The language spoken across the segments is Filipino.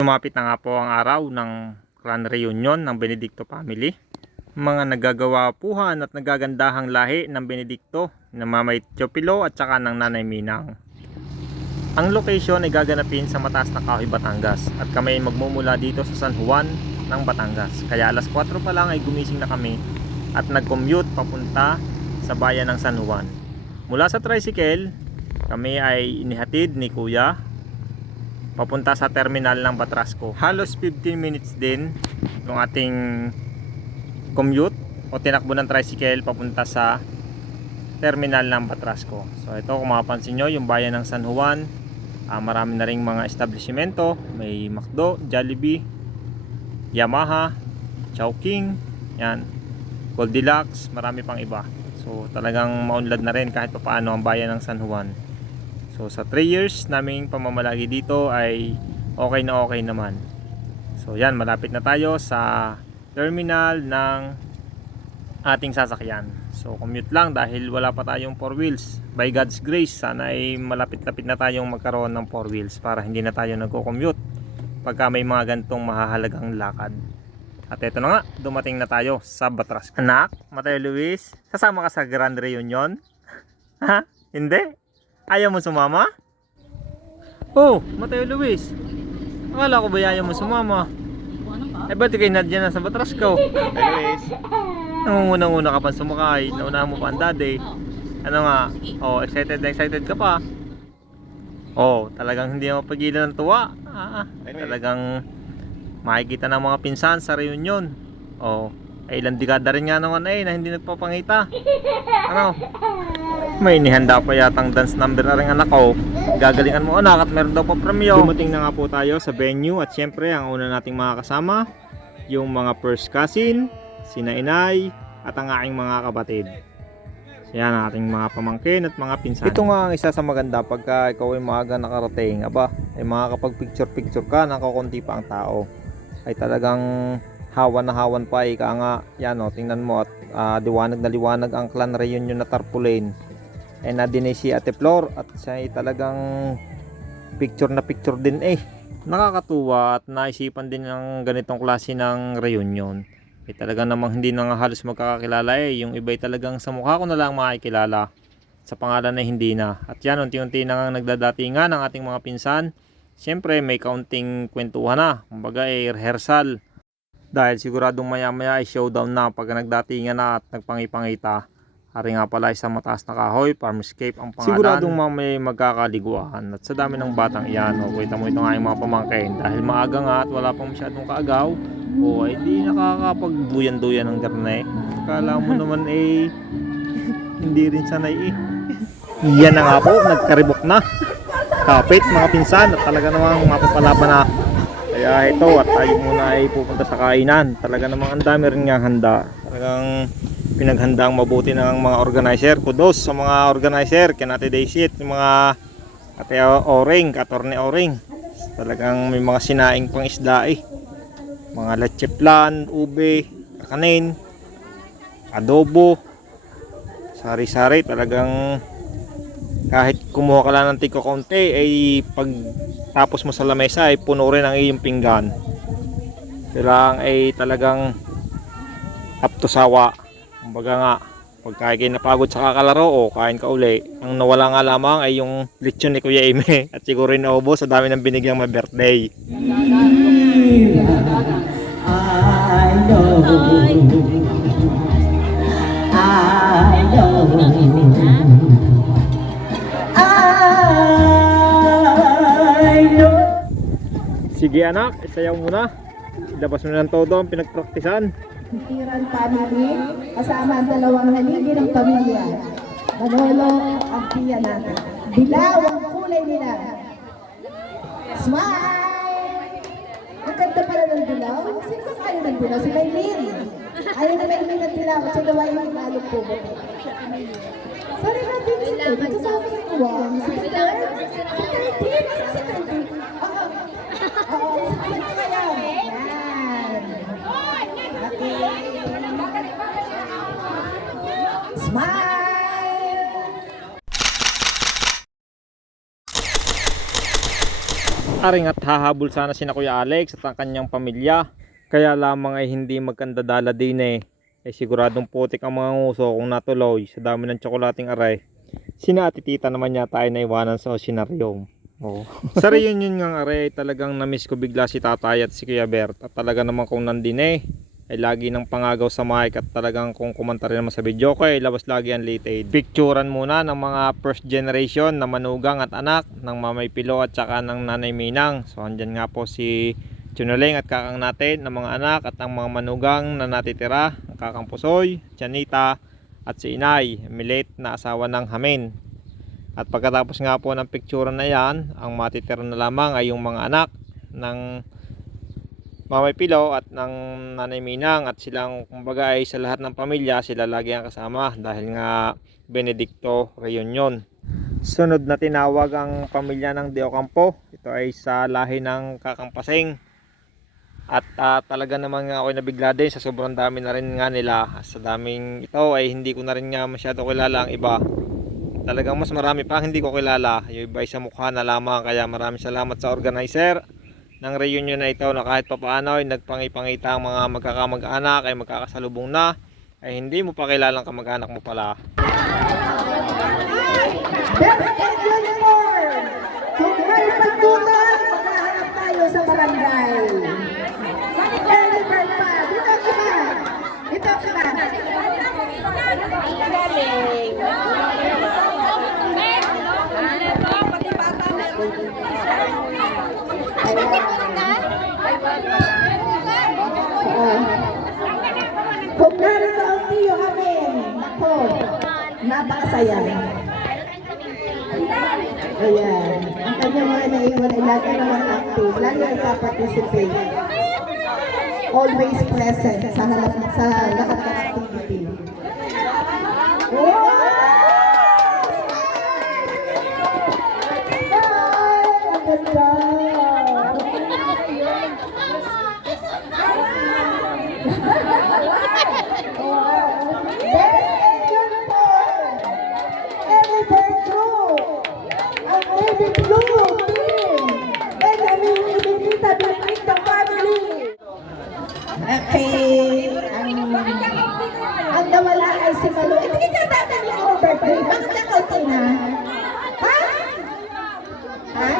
Lumapit na nga po ang araw ng clan reunion ng Benedicto family. Mga nagagawapuhan at nagagandahang lahi ng Benedicto na Mamay Teopilo at saka ng Nanay Minang. Ang location ay gaganapin sa Mataas na Kahoy, Batangas, at kami ay magmumula dito sa San Juan ng Batangas. Kaya alas 4 pa lang ay gumising na kami at nag-commute papunta sa bayan ng San Juan. Mula sa tricycle, kami ay inihatid ni Kuya papunta sa terminal ng Batrasco. Halos 15 minutes din yung ating commute o tinakbo ng tricycle papunta sa terminal ng Batrasco. So ito, kung mapapansin nyo, yung bayan ng San Juan, marami na ring mga establishmento. May McDo, Jollibee, Yamaha, Chowking, yan, Goldilocks, marami pang iba. So talagang maunlad na rin kahit paano ang bayan ng San Juan. So sa 3 years naming pamamalagi dito ay okay na okay naman. So yan, malapit na tayo sa terminal ng ating sasakyan. So commute lang dahil wala pa tayong 4 wheels. By God's grace, sana ay malapit-lapit na tayong magkaroon ng 4 wheels para hindi na tayo nagko-commute pagka may mga gantong mahahalagang lakad. At eto na nga, dumating na tayo sa Batrasco. Anak, Mateo Luis, sasama ka sa Grand Reunion? Ha? Hindi? Ayaw mo sumama? Oh, Mateo Luis, akala ko ba ayaw mo sumama? Eh ba't kayo nandiyan na sa Batrasco? Mateo Luis, nangunguna-nguna ka pa sumakay. Naunahan mo pa ang daddy. Ano nga? Oh, excited na excited ka pa. Oh, talagang hindi mo pagilan ng tuwa. Ay talagang makikita ng mga pinsan sa reunion. Oh, ay ilang dekada rin nga naman na hindi nagpapangita. Ano? May inihanda pa yatang dance number na rin anak ko. Gagalingan mo anak at meron daw pa premyo. Dumating na nga po tayo sa venue at syempre ang una nating mga kasama, yung mga first cousin, sina inay at ang aking mga kapatid. Yan ang ating mga pamangkin at mga pinsan. Ito nga ang isa sa maganda pagka ikaw ay maaga nakarating. Aba, ay makakapag-picture-picture ka nang kakunti pa ang tao. Ay talagang hawan na hawan pa. Ika nga, yan o, tingnan mo at liwanag na liwanag ang clan reunion na tarpaulin. Ay nadinay si Ate Flor at siya ay talagang picture na picture din Nakakatuwa at naisipan din ng ganitong klase ng reunion. Ay talaga namang hindi na nga halos magkakakilala yung iba ay talagang sa mukha ko na lang makikilala, sa pangalan ay hindi na. At yan, unti-unti na nga nagdadatingan ng ating mga pinsan. Siyempre may kaunting kwentuhan na, kumbaga ay rehearsal. Dahil siguradong maya maya ay showdown na pag nagdatingan na at nagpangipangita. Hari nga pala sa Mataas na Kahoy, Farmerscape ang pangalan. Siguradong mamay magkakaliguan. At sa dami ng batang iyan, kita mo ito nga yung mga pamangkin. Dahil maaga nga at wala pang masyadong kaagaw, ay di nakakapagduyan-duyan ng garne. Kala mo naman hindi rin sanay Yan na nga po, nagkaribok na. Kapit mga pinsan at talaga namang mapapalaban na. Kaya ito at tayo muna ay pupunta sa kainan. Talaga namang ang dami rin nga handa. Talagang pinaghandang mabuti ng mga organizer. Kudos sa mga organizer, Kenate Daysit, yung mga Ate Oring, Katorne Oring. Talagang may mga sinaing pang isda mga leche plan, ube, kakanin, adobo, sari-sari. Talagang kahit kumuha ka lang ng tiko konti ay pag tapos mo sa lamesa ay puno rin ang iyong pinggan. Kailangan ay talagang up to sawa. Kumbaga nga, pag kayo napagod sa kakalaro kain ka uli. Ang nawala nga lamang ay yung lechon ni Kuya Ime at siguro rin naubo sa dami ng binigyang may birthday. Sige anak, isayaw muna. Ilabas mo na ng todo ang pinagpraktisan. Tiran family, kasama ang dalawang haligi ng pamilya. Manolo ang tiya natin. Dilaw ang kulay nila. Smile! Ang ganda pala ng dilaw. Sino ba kayo ng dilaw? Si Maylin. Ayaw na Maylin ng dilaw. At siya dawa yung malog po. Sorry natin si Teddy. Kasama si Kuwang. Si Teddy. Si Teddy. Si Teddy. Oo. Si Teddy kaya. Yan. Smile! Aring at hahabol sana si na Kuya Alex at ang kanyang pamilya. Kaya lamang ay hindi magkandadala din eh. Ay siguradong putik ang mga nguso kung natuloy sa dami ng tsokolating aray. Sina Ate Tita naman yata ay naiwanan sa oceanarium. Oh. Sa reunion ng aray talagang namiss ko bigla si Tatay at si Kuya Bert. At talaga naman kung nandin eh ay lagi ng pangagaw sa mic at talagang kung kumanta rin naman sa video ko ay labas lagi ang late aid. Picturean muna ng mga first generation na manugang at anak ng Mamay Pilo at saka ng Nanay Minang. So andyan nga po si Chunoleng at kakang natin ng mga anak at ang mga manugang na natitira, ang kakang Pusoy, Chanita at si Inay, Milet na asawa ng Hamin. At pagkatapos nga po ng picturean na yan, ang matitira na lamang ay yung mga anak ng Mamay Pilo at ng Nanay Minang at silang kumbaga ay sa lahat ng pamilya sila lagi ang kasama dahil nga Benedicto Reunion. Sunod na tinawag ang pamilya ng De Ocampo. Ito ay sa lahi ng Kakang Paseng. At talaga naman nga ako nabigla din sa sobrang dami na rin nga nila. Sa daming ito ay hindi ko na rin nga masyado kilala ang iba. Talagang mas marami pa hindi ko kilala. Yung iba ay sa mukha na lamang kaya maraming salamat sa organizer ng reunion na ito na kahit papaano ay nagpangipangita ang mga magkakamag-anak ay magkakasalubong na ay hindi mo pa kilalang kamag-anak mo pala. Best and uniform! Kung may pagtunan, maghahanap tayo sa barangay. Early bird pa! Dito ka ba? Dito ka ba? Kung narito ang tiyo amin, ako, napakasaya. Ayan. Ang kanyang mga naiwan ay lagi naman active, lagi nagpa-participate. Always present sa lahat ng activity. Wow! Ay, ang ganda! Okay, ang nawala ay si Malu. Hindi ka tatanong ako birthday. Bakit ako tina? Ha? Ha?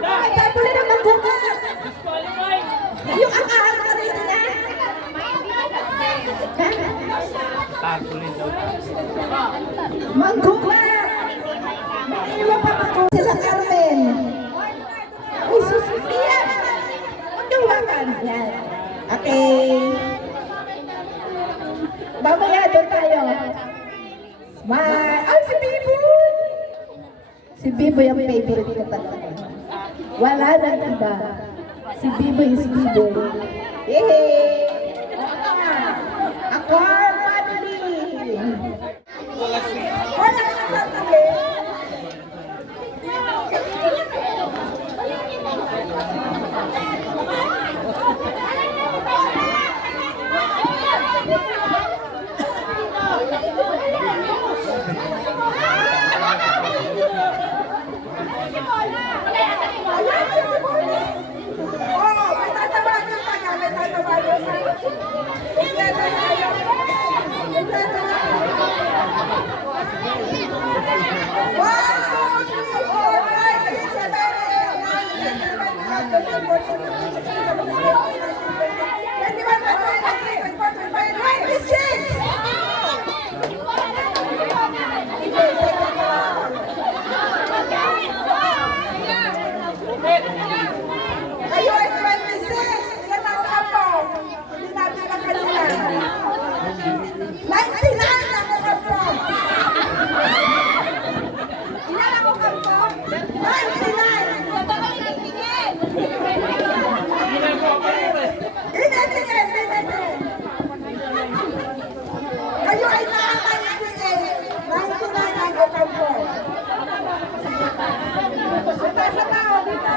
Ay, tapunin naman ko ka. Yung akala ka rin na. Ha? Manggubat. Iwan pa ako sila Carmen. Uy, sususiya! Magdawakan! Yan. Okay. Mamaya doon tayo. Ay, si Bibo! Si Bibo yung favorite ko talaga. Wala na iba. Si Bibo is Bibo. Yehey! Ako, family! Wala na family! Kayo ay 26! Ilan ang kapo? Hindi natin ang kanila. 99 ang kapo! Ilan ang kapo? 99! Kayo ay nakaka-98! 99 ang kapo! Sa tao dito!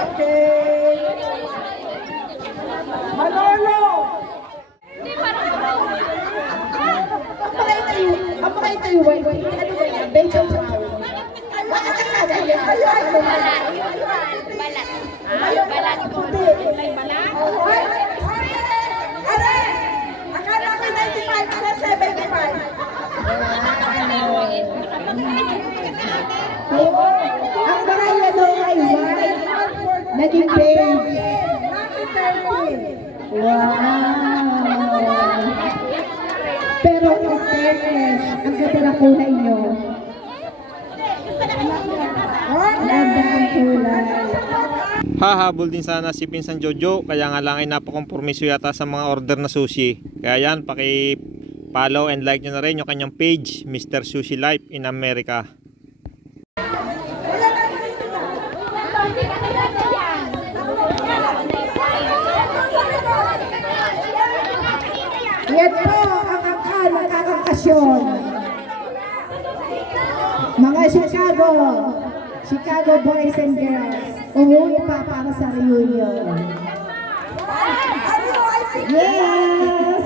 Okay. Manolo! ito yung white. Ano ba yan? Bacon brown. Bakit ka ganyan? Ano ba? Balat. Puti. May balat. Akala ko 95 na 75. Ang mga yellow ay white. Naging beige. Wow! Pero in fairness, ang ganda ng kulay nyo. Ang ganda ng kulay. Hahabol din sana si Pinsan Jojo, kaya nga lang ay napakompromiso yata sa mga order na sushi. Kaya yan, paki-follow and like nyo na rin yung kanyang page, Mr. Sushi Life in America. Yan po ang akal ng kakakasyon. Mga Chicago boys and girls, umuwi pa para sa reunion. Yes!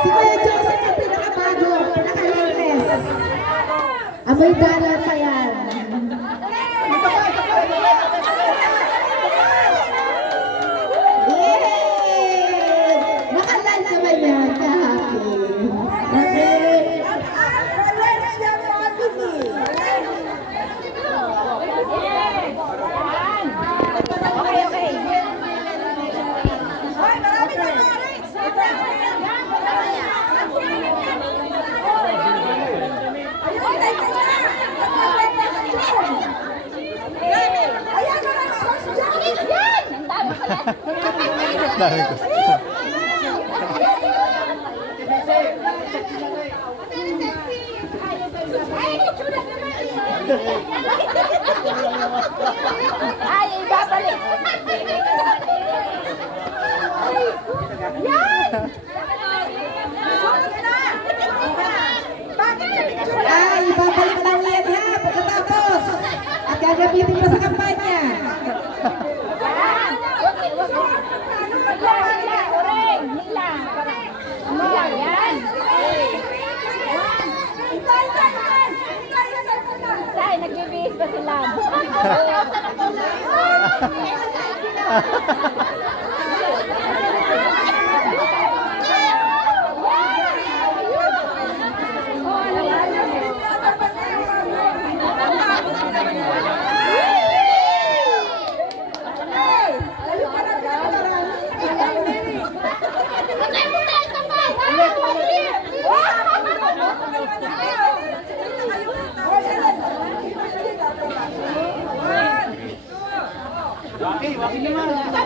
Si Kuya Joseph ang pinakabago, pinaka-latest. Amoy dalat pa yan. Yay! Nakalan naman yan, ka-happy. Okay. Ay, ibabalik. Yan! Ay, ibabalik na lang yan ha, pagkatapos. At gagamitin pa sa kampanya. Tay, nagbibihis pa sila.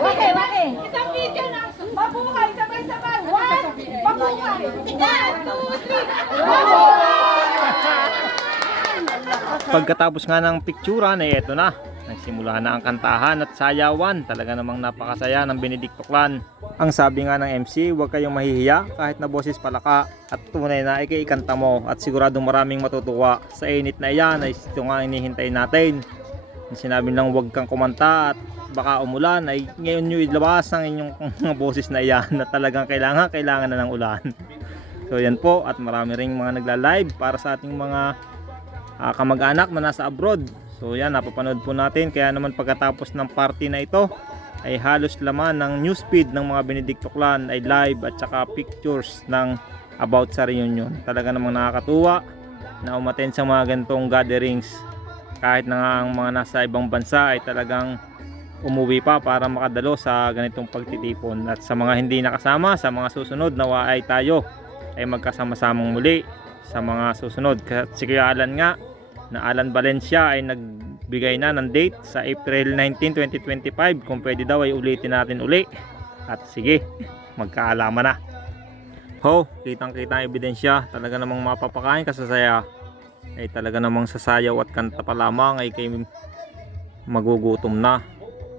Waki. Isang video na. Mabuhay, sabay-sabay. One, mabuhay. One, two, three. Pagkatapos nga ng picturean ay eto na. Nagsimula na ang kantahan at sayawan. Talaga namang napakasaya ng Benedicto Clan. Ang sabi nga ng MC, huwag kayong mahihiya kahit na boses palaka at tunay na ikanta mo at siguradong maraming matutuwa. Sa init na iyan ay ito nga hinihintay natin. Sinabi lang huwag kang kumanta at baka umulan ay ngayon nyo ilabas ang inyong mga boses na iyan na talagang kailangan na ng ulan. So yan po, at marami ring mga nagla-live para sa ating mga kamag-anak na nasa abroad. So yan, napapanood po natin. Kaya naman pagkatapos ng party na ito ay halos laman ng newsfeed ng mga Benedicto Clan ay live at saka pictures ng about sa reunion. Talaga namang nakakatuwa na umattend sa mga ganitong gatherings. Kahit na nga ang mga nasa ibang bansa ay talagang umuwi pa para makadalo sa ganitong pagtitipon. At sa mga hindi nakasama sa mga susunod, nawa ay tayo ay magkasama-samang muli sa mga susunod. Si Kuya Alan nga, na Alan Valencia ay nagbigay na ng date sa April 19, 2025. Kung pwede daw ay ulitin natin uli. At sige, magkaalaman na. Kitang-kita ang ebidensya. Talaga namang mapapakain ka sa saya. Ay talaga namang sasayaw at kanta pa lamang ay kay magugutom na.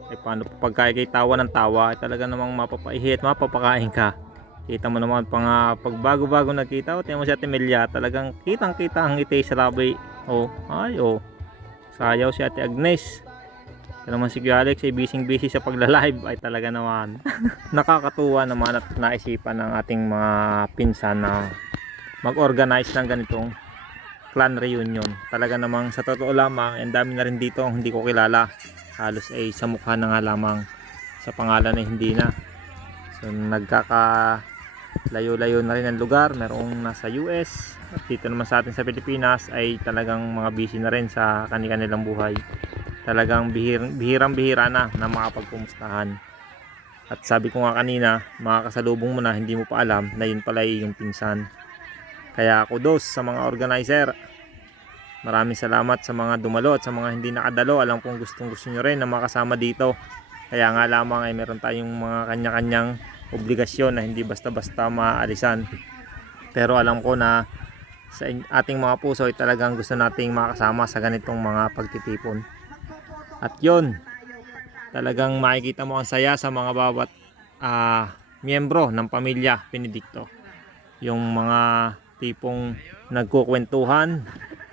Ay paano pagka kay tawa ng tawa ay talaga namang mapapaihi at mapapakain ka. Kita mo naman pag bago-bago nagkita, o tingnan mo si Ate Melia, talagang kitang-kita ang ngiti sa labi. Sayaw si Ate Agnes. Ito naman si Kuya Alex ay busy sa pagla-live ay talaga naman. Nakakatuwa naman at naisipan ng ating mga pinsan na mag-organize ng ganitong clan reunion. Talaga namang sa totoo lamang, ang dami na rin dito ang hindi ko kilala. Halos ay sa mukha na nga lamang, sa pangalan ay hindi na. So nagkakalayo-layo na rin ang lugar. Merong nasa US at dito naman sa atin sa Pilipinas ay talagang mga busy na rin sa kanilang buhay. Talagang bihirang-bihira na makapagkumustahan. At sabi ko nga kanina, makakasalubong mo na hindi mo pa alam na yun pala ay yung pinsan. Kaya kudos sa mga organizer. Maraming salamat sa mga dumalo at sa mga hindi nakadalo. Alam kong gusto nyo rin na makasama dito. Kaya nga lamang ay meron tayong mga kanya-kanyang obligasyon na hindi basta-basta maalisan. Pero alam ko na sa ating mga puso ay talagang gusto nating makasama sa ganitong mga pagtitipon. At yun, talagang makikita mo ang saya sa mga bawat miyembro ng pamilya Benedicto. Yung mga tipong nagkukwentuhan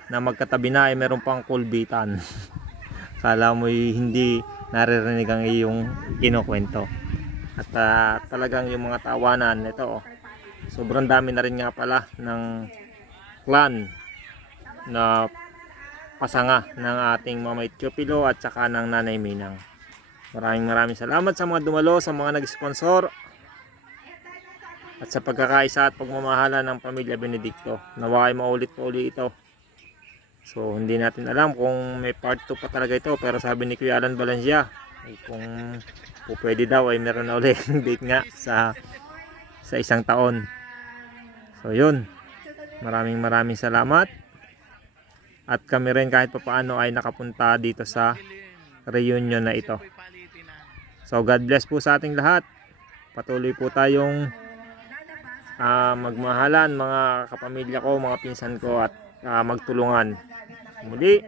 na magkatabi na ay meron pang kulbitan. Kala mo hindi naririnig ang iyong kinukwento. At talagang yung mga tawanan ito, sobrang dami na rin nga pala ng clan na pasanga ng ating Mamay Teofilo at saka ng Nanay Minang. Maraming salamat sa mga dumalo, sa mga nag-sponsor at sa pagkakaisa at pagmamahala ng pamilya Benedicto. Nawa ay maulit pa uli ito. So hindi natin alam kung may part 2 pa talaga ito, pero sabi ni Kuya Alan Valencia ay kung pwede daw ay meron na ulit ng date nga sa isang taon. So yun, maraming salamat. At kami rin kahit papaano ay nakapunta dito sa reunion na ito. So God bless po sa ating lahat. Patuloy po tayong magmahalan, mga kapamilya ko, mga pinsan ko, at magtulungan. Muli,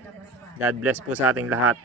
God bless po sa ating lahat.